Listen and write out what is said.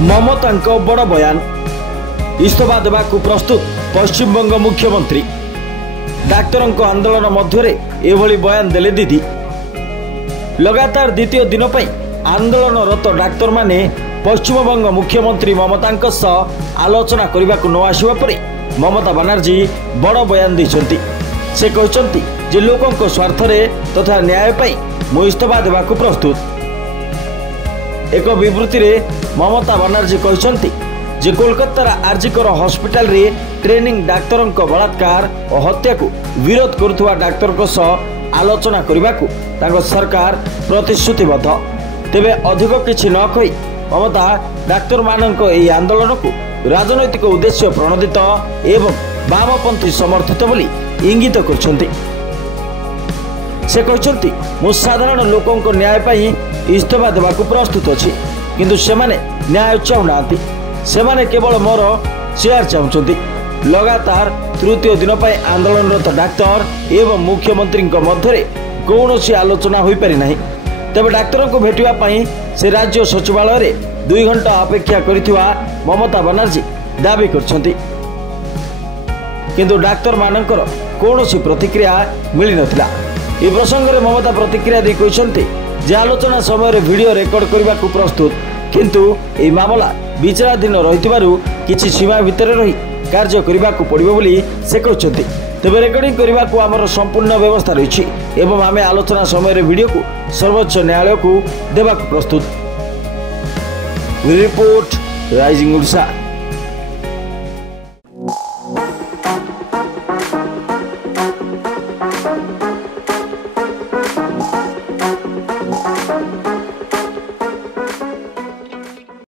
ममता बड़ बयान इस्तफा देवाकू प्रस्तुत पश्चिमबंग मुख्यमंत्री डाक्तरों आंदोलन मध्य एभली बयान देले दीदी। लगातार द्वितीय दिन पर आंदोलनरत डाक्तर माने पश्चिमबंग मुख्यमंत्री ममता सह आलोचना करने को न आसवा पर ममता बनर्जी बड़ बयान देइछन्ति। से कहते जे लोकों स्वार्थ तथा न्याय पाई मु इस्तफा देवाकू प्रस्तुत। एक विवृत्ति रे ममता बनर्जी कहते जे कोलकातार आरजीकर हॉस्पिटल रे ट्रेनिंग डाक्तरों बलात्कार और हत्या को विरोध करुवा डाक्तर सह आलोचना करने को सरकार प्रतिश्रुतिबद्ध। तेबे अधिक किछि न कही ममता डाक्तर मानक एही आंदोलन को राजनैतिक उद्देश्य प्रणोदित एवं वामपंथी समर्थित बोली इंगित करछन्ति। से कहते मु साधारण लोकों को न्याय पाई इस्तफा देवाकू प्रस्तुत अछि, किंतु सेमाने न्याय चाहुनांती। सेमाने केवल मोर चेयर चाहुचन्ति। लगातार तृतीय दिन पर आंदोलनरत डाक्तर एवं मुख्यमंत्री मध्य कौनसी आलोचना हो पारि नाही। तेबे डाक्तरों को भेटिबा पई से राज्य सचिवालय रे 2 घंटा अपेक्षा करिथिबा ममता बनर्जी दाबी करछन्ति, किंतु डाक्तर मानकर कौनसी प्रतिक्रिया मिली नथिला। ए प्रसंग में ममता प्रतिक्रिया दी कहते जे आलोचना समय वीडियो रेकर्ड करने को प्रस्तुत, किंतु ए मामला विचाराधीन रही किसी सीमा भितर रही कार्य करने को पड़ो बोली से कहते। तेरे रेकर्डिंग करने को आमर संपूर्ण व्यवस्था रही एवं आम आलोचना समय वीडियो को सर्वोच्च न्यायालय को देवाक प्रस्तुत। Report rising Odisha.